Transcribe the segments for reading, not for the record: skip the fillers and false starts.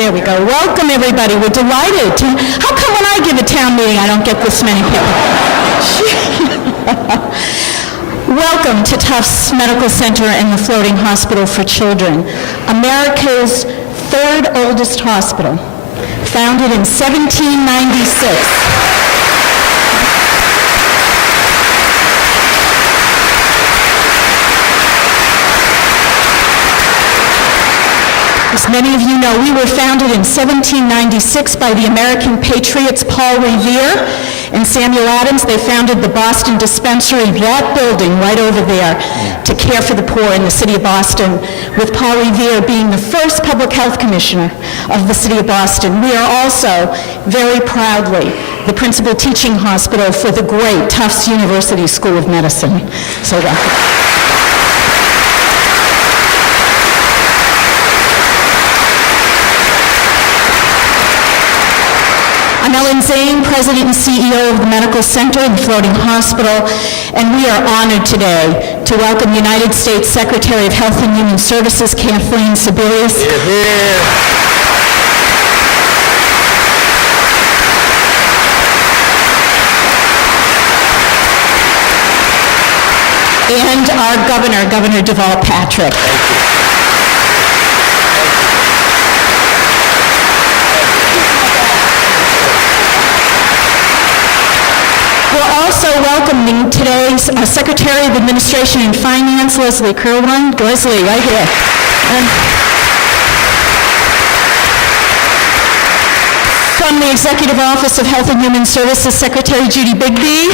There we go. Welcome, everybody. We're delighted to... How come when I give a town meeting, I don't get this many people? Welcome to Tufts Medical Center and the Floating Hospital for Children, America's third oldest hospital, founded in 1796. As many of you know, we were founded in 1796 by the American patriots Paul Revere and Samuel Adams. They founded the Boston Dispensary, that building right over there, to care for the poor in the city of Boston, with Paul Revere being the first public health commissioner of the city of Boston. We are also, very proudly, the principal teaching hospital for the great Tufts University School of Medicine. So welcome. I'm Ellen Zane, President and CEO of the Medical Center and Floating Hospital, and we are honored today to welcome United States Secretary of Health and Human Services, Kathleen Sebelius. And our Governor, Governor Deval Patrick. Thank you. We're also welcoming today's Secretary of Administration and Finance, Leslie Kerwin. Leslie, right here. From the Executive Office of Health and Human Services, Secretary Judy Bigby.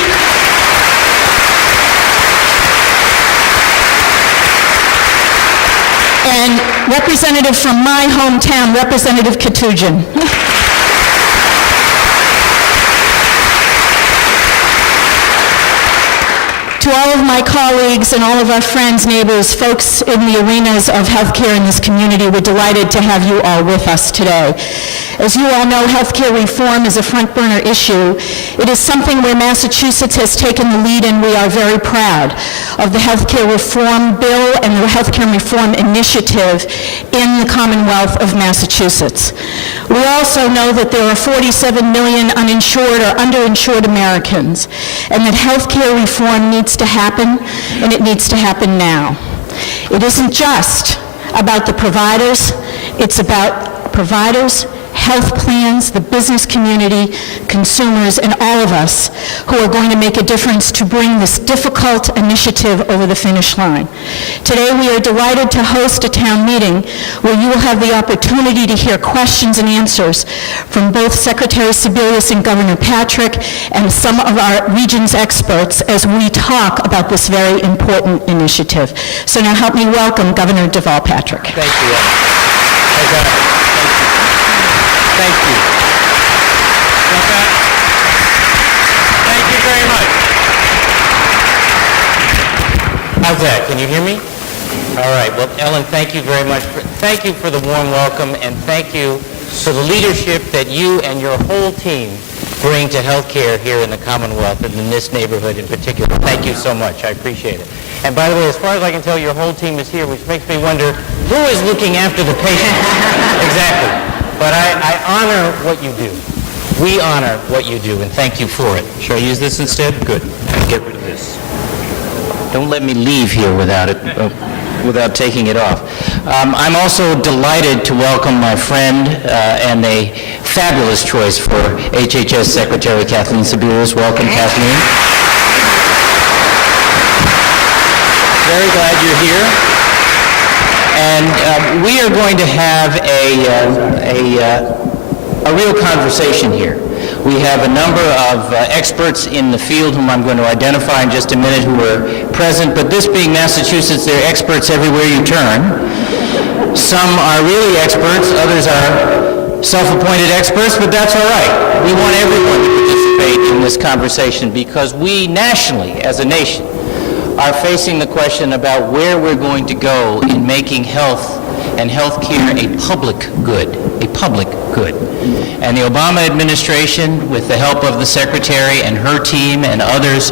And representative from my hometown, Representative Katujan. To all of my colleagues and all of our friends, neighbors, folks in the arenas of healthcare in this community, we're delighted to have you all with us today. As you all know, healthcare reform is a front burner issue. It is something where Massachusetts has taken the lead, and we are very proud of the healthcare reform bill and the healthcare reform initiative in the Commonwealth of Massachusetts. We also know that there are 47 million uninsured or underinsured Americans, and that healthcare reform needs to happen, and it needs to happen now. It isn't just about the providers, it's about providers, health plans, the business community, consumers, and all of us who are going to make a difference to bring this difficult initiative over the finish line. Today we are delighted to host a town meeting where you will have the opportunity to hear questions and answers from both Secretary Sebelius and Governor Patrick and some of our region's experts as we talk about this very important initiative. So now help me welcome Governor Deval Patrick. Thank you. Thank you. Thank you very much. How's that? Can you hear me? All right. Well, Ellen, thank you very much. Thank you for the warm welcome, and thank you for the leadership that you and your whole team bring to healthcare here in the Commonwealth and in this neighborhood in particular. Thank you so much. I appreciate it. And by the way, as far as I can tell, your whole team is here, which makes me wonder, who is looking after the patient? Exactly. But I honor what you do. We honor what you do, and thank you for it. Should I use this instead? Good. I'll get rid of this. Don't let me leave here without taking it off. I'm also delighted to welcome my friend and a fabulous choice for HHS Secretary Kathleen Sebelius. Welcome, Kathleen. Very glad you're here. And we are going to have a real conversation here. We have a number of experts in the field whom I'm going to identify in just a minute who are present, but this being Massachusetts, there are experts everywhere you turn. Some are really experts, others are self-appointed experts, but that's all right. We want everyone to participate in this conversation because we nationally, as a nation, are facing the question about where we're going to go in making health and health care a public good. And the Obama administration, with the help of the Secretary and her team and others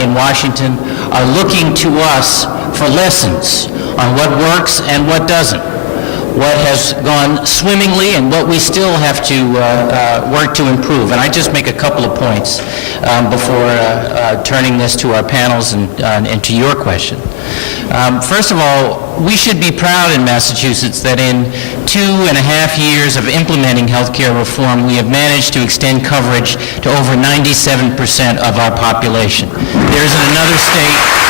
in Washington, are looking to us for lessons on what works and what doesn't. what has gone swimmingly and what we still have to work to improve. And I just make a couple of points before turning this to our panels and to your question. First of all, we should be proud in Massachusetts that in 2.5 years of implementing healthcare reform, we have managed to extend coverage to over 97% of our population. There isn't another state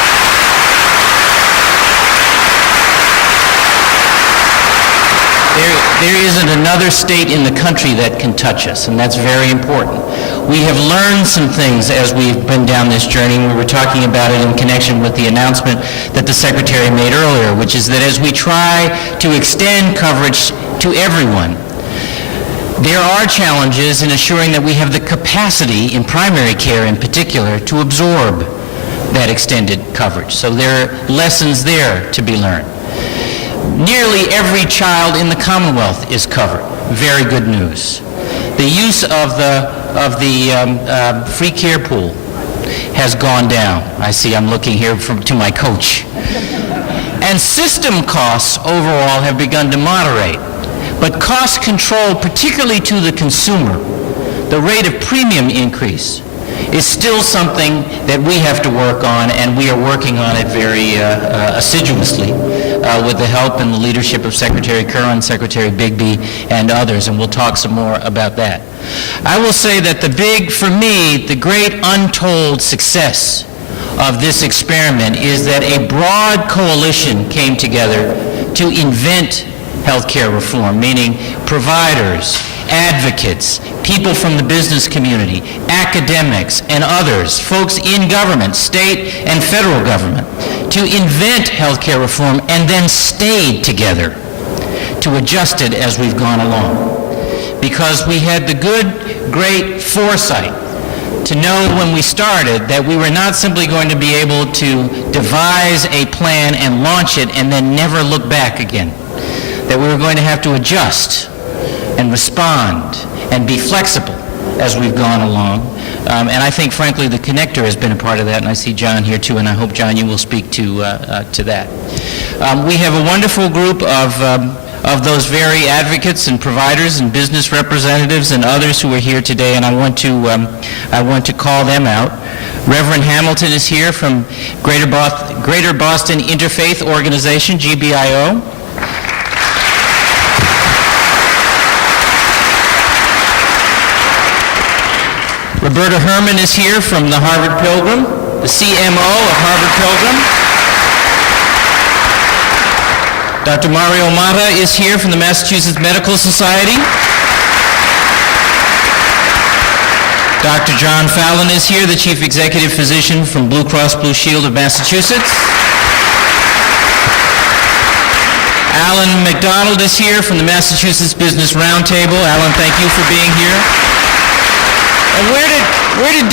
There isn't another state in the country that can touch us, and that's very important. We have learned some things as we've been down this journey. We were talking about it in connection with the announcement that the Secretary made earlier, which is that as we try to extend coverage to everyone, there are challenges in assuring that we have the capacity, in primary care in particular, to absorb that extended coverage. So there are lessons there to be learned. Nearly every child in the Commonwealth is covered. Very good news. The use of the free care pool has gone down. I see I'm looking here to my coach. And system costs overall have begun to moderate. But cost control, particularly to the consumer, the rate of premium increase, is still something that we have to work on, and we are working on it very assiduously with the help and the leadership of Secretary Curran, Secretary Bigby, and others, and we'll talk some more about that. I will say that for me, the great untold success of this experiment is that a broad coalition came together to invent healthcare reform, meaning providers, advocates, people from the business community, academics, and others, folks in government, state and federal government, to invent healthcare reform and then stayed together to adjust it as we've gone along. Because we had the great foresight to know when we started that we were not simply going to be able to devise a plan and launch it and then never look back again. That we were going to have to adjust and respond and be flexible as we've gone along. And I think, frankly, the connector has been a part of that, and I see John here too, and I hope, John, you will speak to that. We have a wonderful group of those very advocates and providers and business representatives and others who are here today, and I want to call them out. Reverend Hamilton is here from Greater Boston Interfaith Organization, GBIO. Roberta Herman is here from the Harvard Pilgrim, the CMO of Harvard Pilgrim. Dr. Mario Mata is here from the Massachusetts Medical Society. Dr. John Fallon is here, the Chief Executive Physician from Blue Cross Blue Shield of Massachusetts. Alan McDonald is here from the Massachusetts Business Roundtable. Alan, thank you for being here. And where did